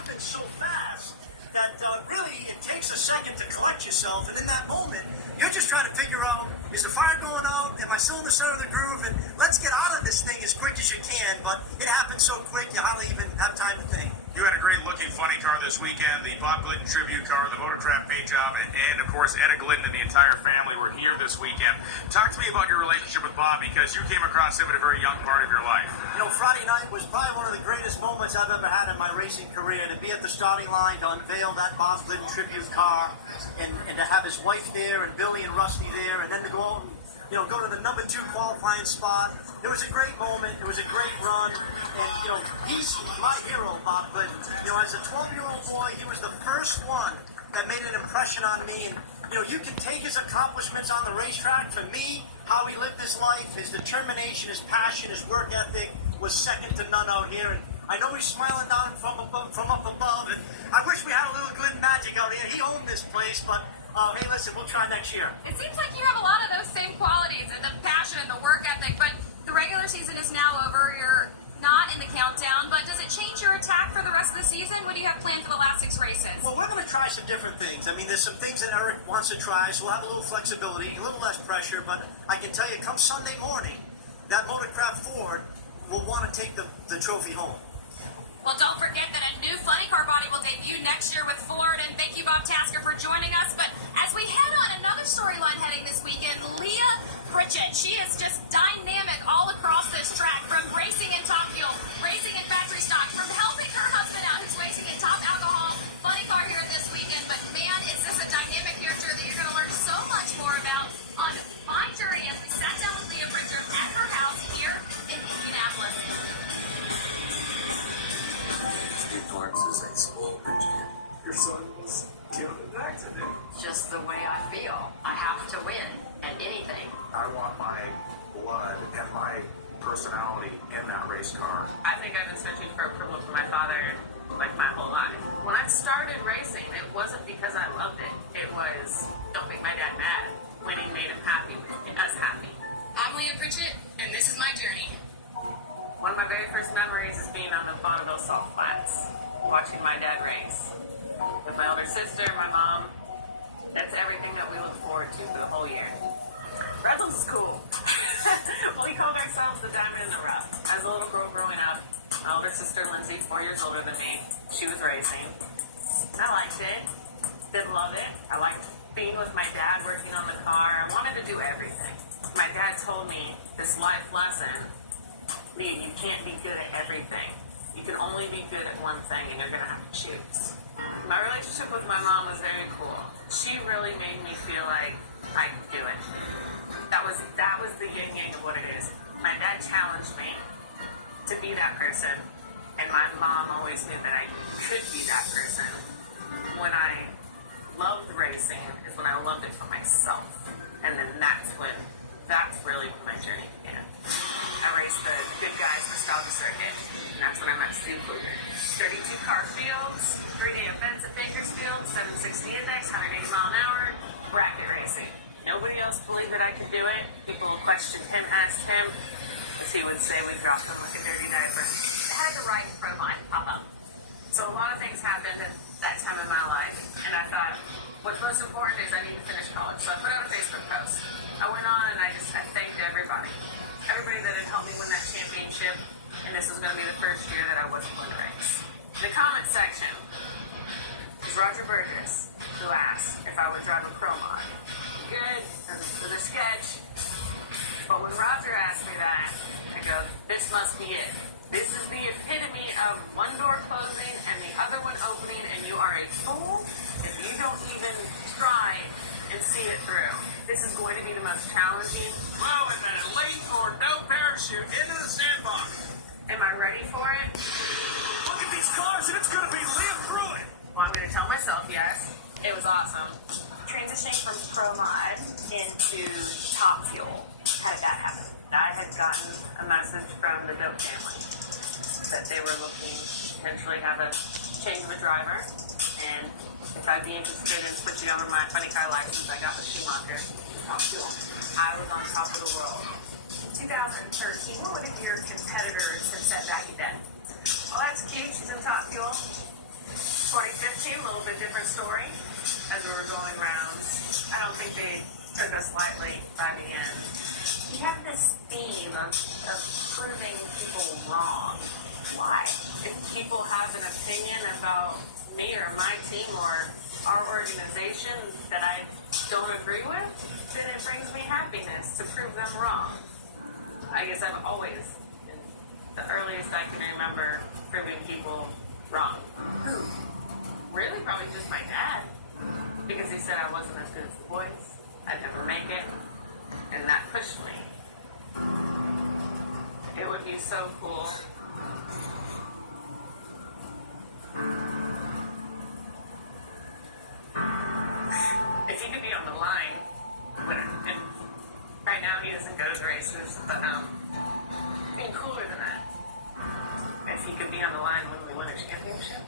happens so fast that really it takes a second to collect yourself, and in that moment, you're just trying to figure out, is the fire going out? Am I still in the center of the groove? And let's get out of this thing as quick as you can, but it happens so quick, you hardly even have time to think. You had a great-looking funny car this weekend, the Bob Glidden tribute car, the Motorcraft paint job, and of course, Etta Glidden and the entire family were here this weekend. Talk to me about your relationship with Bob, because you came across him at a very young part of your life. You know, Friday night was probably one of the greatest moments I've ever had in my racing career, to be at the starting line, to unveil that Bob Glidden tribute car, and to have his wife there, and Billy and Rusty there, and then to go out and go to the number 2 qualifying spot. It was a great moment. It was a great run. And, he's my hero, Bob Glidden. As a 12-year-old boy, he was the first one that made an impression on me. And, you can take his accomplishments on the racetrack. For me, how he lived his life, his determination, his passion, his work ethic was second to none out here. And I know he's smiling down from up above. And I wish we had a little Glidden magic out here. He owned this place, but hey, listen, we'll try next year. It seems like you have a lot of those same qualities, and the passion and the work ethic, but the regular season is now over. You're not in the countdown, but does it change your attack for the rest of the season? What do you have planned for the last 6 races? Well, we're going to try some different things. I mean, there's some things that Eric wants to try, so we'll have a little flexibility, a little less pressure, but I can tell you, come Sunday morning, that Motorcraft Ford will want to take the trophy home. Well, don't forget that a new funny car body will debut next year with Ford, and thank you, Bob Tasker, for joining us. But as we head on another storyline heading this weekend, Leah Pritchett, she is just dynamic all across this track, from racing in top fuel, racing in factory stock, from helping her husband out who's racing in top alcohol funny car here this weekend. But man, is this a dynamic character that you're going to learn so much more about on my journey as we sat down with Leah Pritchett at her house here in Indianapolis. Steve Torrance is a spoiled rich kid. Your son was killed in an accident. Just the way I feel. I have to win at anything. I want my blood and my personality in that race car. I think I've been searching for approval from my father like my whole life. When I started racing, it wasn't because I loved it. It was, don't make my dad mad. Winning made him happy, made us happy. I'm Leah Pritchett, and this is my journey. One of my very first memories is being on the Bonneville Salt Flats, watching my dad race. With my older sister, my mom. That's everything that we look forward to for the whole year. Redlands is cool. We called ourselves the Diamond in the Rough. As a little girl growing up, my older sister, Lindsay, 4 years older than me, she was racing. I liked it. Didn't love it. I liked being with my dad, working on the car. I wanted to do everything. My dad told me this life lesson: Lee, you can't be good at everything. You can only be good at one thing, and you're going to have to choose. My relationship with my mom was very cool. She really made me feel like I could do it. That was the yin-yang of what it is. My dad challenged me to be that person, and my mom always knew that I could be that person. When I loved racing is when I loved it for myself, and then that's really when my journey began. I raced the Good Guys Nostalgia Circuit, and that's when I met Steve Kluger. 32 car fields, 3-day events at Bakersfield, 760 index, 180 mile an hour, bracket racing. Nobody else believed that I could do it. People questioned him, asked him, as he would say, we dropped him like a dirty diaper. I had to ride pro line pop up. So a lot of things happened at that time in my life, and I thought, what's most important is I need to finish college. So I put out a Facebook post. I went on and I thanked everybody. Everybody that had helped me win that championship, and this was going to be the first year that I wasn't going to race. In the comment section is Roger Burgess, who asked if I would drive a pro mod. Good, with a sketch. But when Roger asked me that, I go, this must be it. This is the epitome of one door closing and the other one opening, and you are a fool if you don't even try and see it through. This is going to be the most challenging. Well, and then a late or no parachute into the sandbox. Am I ready for it? Look at these cars, and it's going to be Liam Pruitt. Well, I'm going to tell myself yes. It was awesome. Transitioning from Pro Mod into Top Fuel, how did that happen? I had gotten a message from the Dope family that they were looking to potentially have a change of a driver, and if I'd be interested in switching over my funny car license, I got with Schumacher to Top Fuel. I was on top of the world. 2013, what would your competitors have said back then? Well, that's cute. She's in Top Fuel. 2015, a little bit different story. As we were going rounds, I don't think they took us lightly by the end. You have this theme of proving people wrong. Why? If people have an opinion about me or my team or our organization that I don't agree with, then it brings me happiness to prove them wrong. I guess I've always, in the earliest I can remember, proving people wrong. Who? Really? Probably just my dad. Because he said I wasn't as good as the boys. I'd never make it. And that pushed me. It would be so cool. If he could be on the line, and right now he doesn't go to races, but being cooler than that. If he could be on the line when we win a championship.